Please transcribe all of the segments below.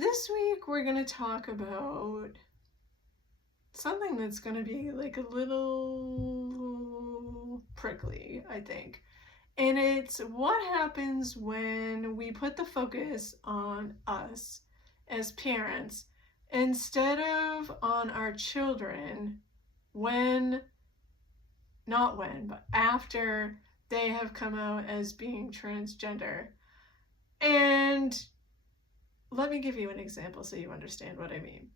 this week we're going to talk about something that's going to be like a little prickly, I think. And it's what happens when we put the focus on us as parents instead of on our children but after they have come out as being transgender. And let me give you an example so you understand what I mean.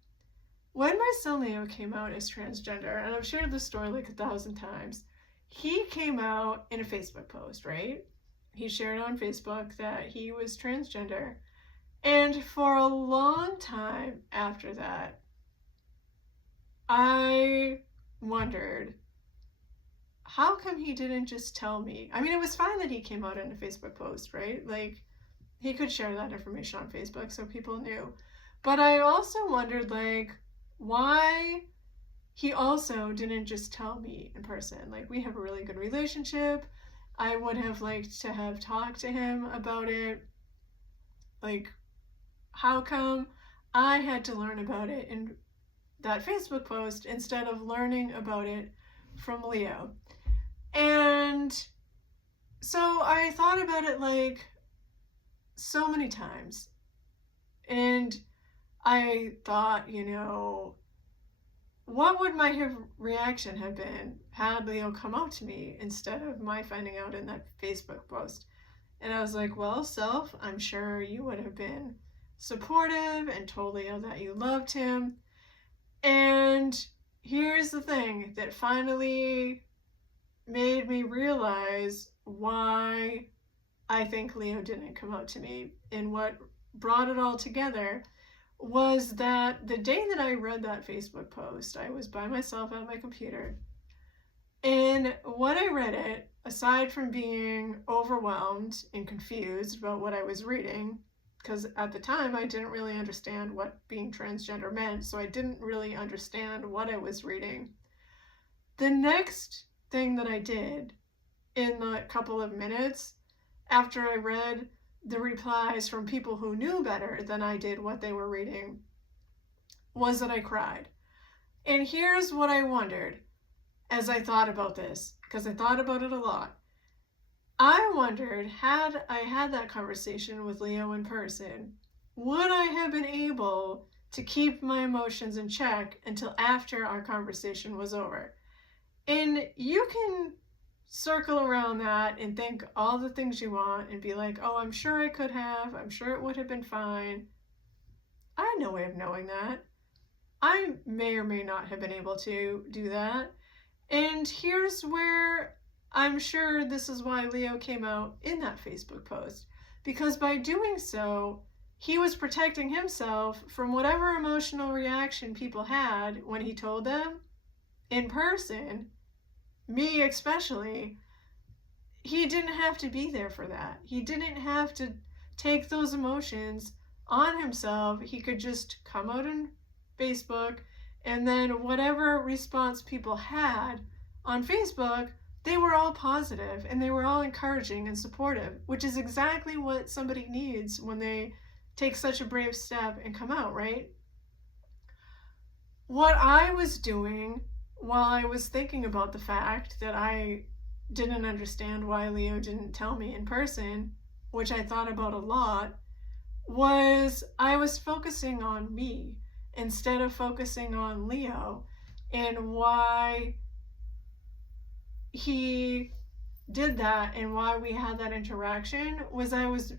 When my son Leo came out as transgender, and I've shared this story like 1,000 times, he came out in a Facebook post, right? He shared on Facebook that he was transgender. And for a long time after that, I wondered, how come he didn't just tell me? I mean, it was fine that he came out in a Facebook post, right? Like, he could share that information on Facebook so people knew. But I also wondered, like, why he also didn't just tell me in person. Like, we have a really good relationship. I would have liked to have talked to him about it. Like, how come I had to learn about it in that Facebook post instead of learning about it from Leo? And so I thought about it like so many times. And I thought, what would my reaction have been had Leo come out to me instead of my finding out in that Facebook post? And I was like, well, self, I'm sure you would have been supportive and told Leo that you loved him. And here's the thing that finally made me realize why I think Leo didn't come out to me. And what brought it all together was that the day that I read that Facebook post, I was by myself at my computer. And when I read it, aside from being overwhelmed and confused about what I was reading, because at the time I didn't really understand what being transgender meant, so I didn't really understand what I was reading. The next thing that I did in the couple of minutes after I read the replies from people who knew better than I did what they were reading was that I cried. And here's what I wondered as I thought about this, because I thought about it a lot. I wondered, had I had that conversation with Leo in person, would I have been able to keep my emotions in check until after our conversation was over? And you can circle around that and think all the things you want and be like, oh, I'm sure I could have. I'm sure it would have been fine. I had no way of knowing that. I may or may not have been able to do that. And here's where I'm sure this is why Leo came out in that Facebook post. Because by doing so, he was protecting himself from whatever emotional reaction people had when he told them in person, me especially. He didn't have to be there for that. He didn't have to take those emotions on himself. He could just come out on Facebook, and then whatever response people had on Facebook, they were all positive and they were all encouraging and supportive, which is exactly what somebody needs when they take such a brave step and come out, right? What I was doing while I was thinking about the fact that I didn't understand why Leo didn't tell me in person, which I thought about a lot, was I was focusing on me instead of focusing on Leo and why he did that and why we had that interaction was I was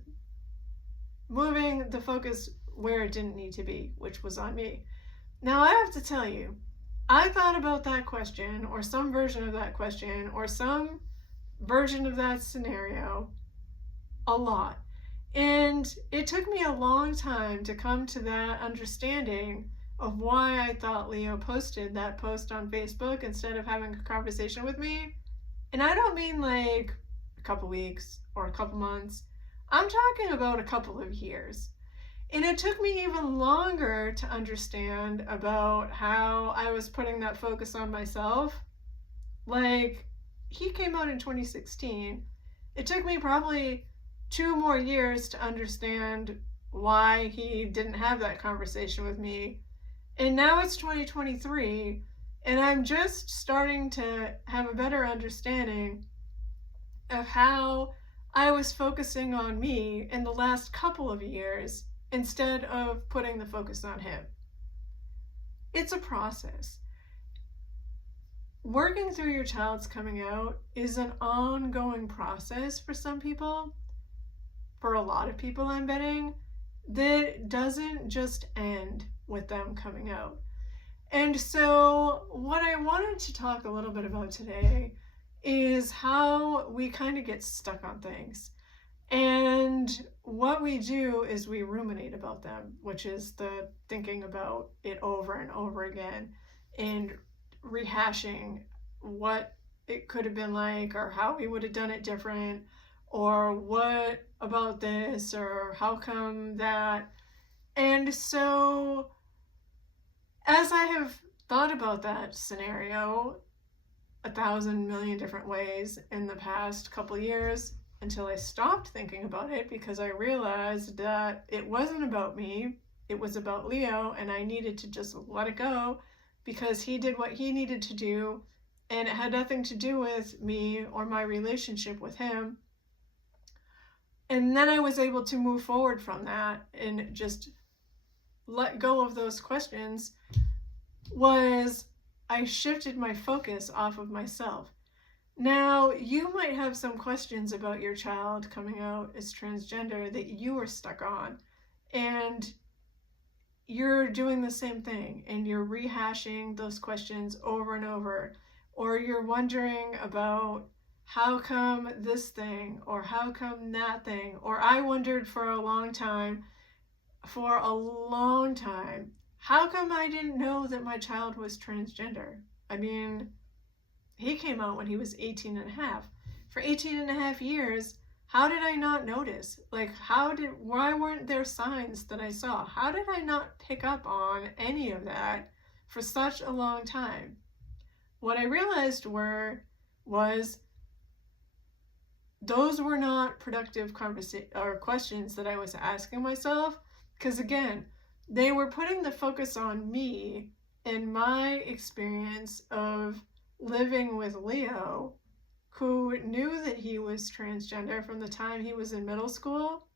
moving the focus where it didn't need to be, which was on me. Now I have to tell you, I thought about that question or some version of that question or some version of that scenario a lot. And it took me a long time to come to that understanding of why I thought Leo posted that post on Facebook instead of having a conversation with me. And I don't mean like a couple weeks or a couple months. I'm talking about a couple of years. And it took me even longer to understand about how I was putting that focus on myself. Like, he came out in 2016. It took me probably 2 more years to understand why he didn't have that conversation with me. And now it's 2023, and I'm just starting to have a better understanding of how I was focusing on me in the last couple of years instead of putting the focus on him. It's a process. Working through your child's coming out is an ongoing process for some people, for a lot of people, I'm betting, that doesn't just end with them coming out. And so, what I wanted to talk a little bit about today is how we kind of get stuck on things. And what we do is we ruminate about them, which is the thinking about it over and over again and rehashing what it could have been like, or how we would have done it different, or what about this, or how come that. And so, as I have thought about that scenario 1,000,000,000 different ways in the past couple years, until I stopped thinking about it because I realized that it wasn't about me, it was about Leo, and I needed to just let it go because he did what he needed to do, and it had nothing to do with me or my relationship with him. And then I was able to move forward from that and just let go of those questions. I shifted my focus off of myself. Now, you might have some questions about your child coming out as transgender that you were stuck on, and you're doing the same thing, and you're rehashing those questions over and over, or you're wondering about how come this thing, or how come that thing, or I wondered for a long time, how come I didn't know that my child was transgender? I mean, he came out when he was 18 and a half. For 18 and a half years, how did I not notice? Like, why weren't there signs that I saw? How did I not pick up on any of that for such a long time? What I realized was those were not productive questions that I was asking myself, because again, they were putting the focus on me and my experience of living with Leo, who knew that he was transgender from the time he was in middle school.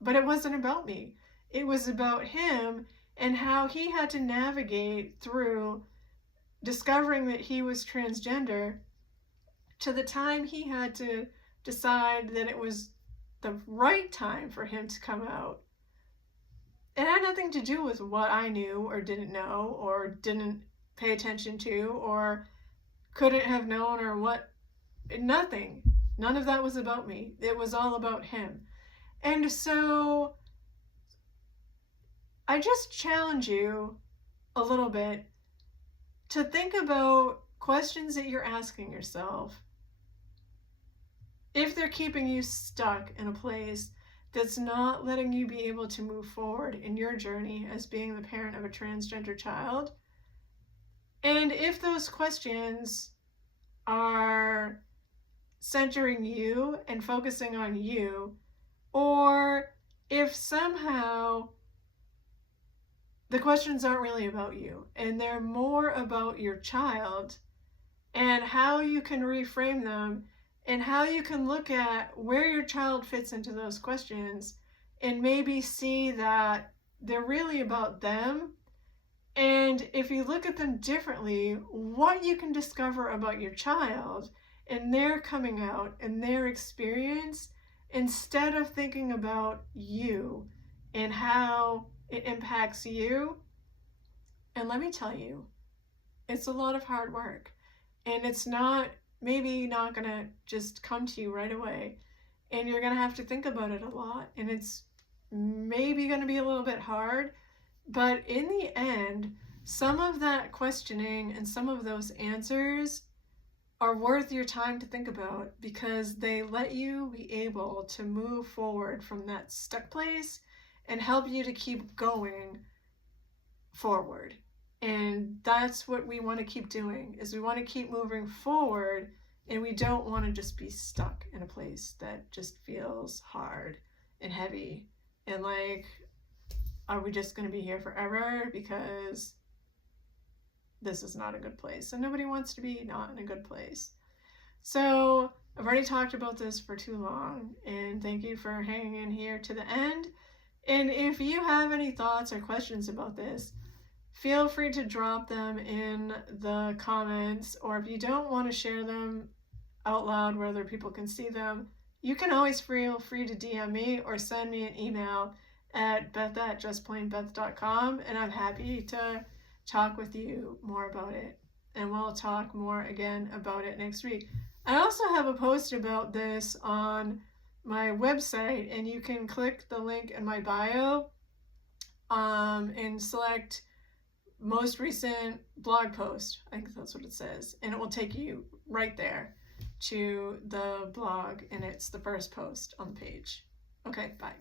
But it wasn't about me. It was about him and how he had to navigate through discovering that he was transgender to the time he had to decide that it was the right time for him to come out. It had nothing to do with what I knew or didn't know or didn't pay attention to or couldn't have known or what. Nothing. None of that was about me. It was all about him. And so I just challenge you a little bit to think about questions that you're asking yourself. If they're keeping you stuck in a place that's not letting you be able to move forward in your journey as being the parent of a transgender child, and if those questions are centering you and focusing on you, or if somehow the questions aren't really about you and they're more about your child and how you can reframe them and how you can look at where your child fits into those questions and maybe see that they're really about them. And if you look at them differently, what you can discover about your child and their coming out and their experience, instead of thinking about you and how it impacts you. And let me tell you, it's a lot of hard work. And it's maybe not going to just come to you right away. And you're going to have to think about it a lot. And it's maybe going to be a little bit hard. But in the end, some of that questioning and some of those answers are worth your time to think about, because they let you be able to move forward from that stuck place and help you to keep going forward. And that's what we want to keep doing, is we want to keep moving forward, and we don't want to just be stuck in a place that just feels hard and heavy And like, are we just going to be here forever? Because this is not a good place. And nobody wants to be not in a good place. So I've already talked about this for too long. And thank you for hanging in here to the end. And if you have any thoughts or questions about this, feel free to drop them in the comments. Or if you don't want to share them out loud where other people can see them, you can always feel free to DM me or send me an email at beth@justplainbeth.com, and I'm happy to talk with you more about it. And we'll talk more again about it next week. I also have a post about this on my website, and you can click the link in my bio and select most recent blog post. I think that's what it says. And it will take you right there to the blog, and it's the first post on the page. Okay, bye.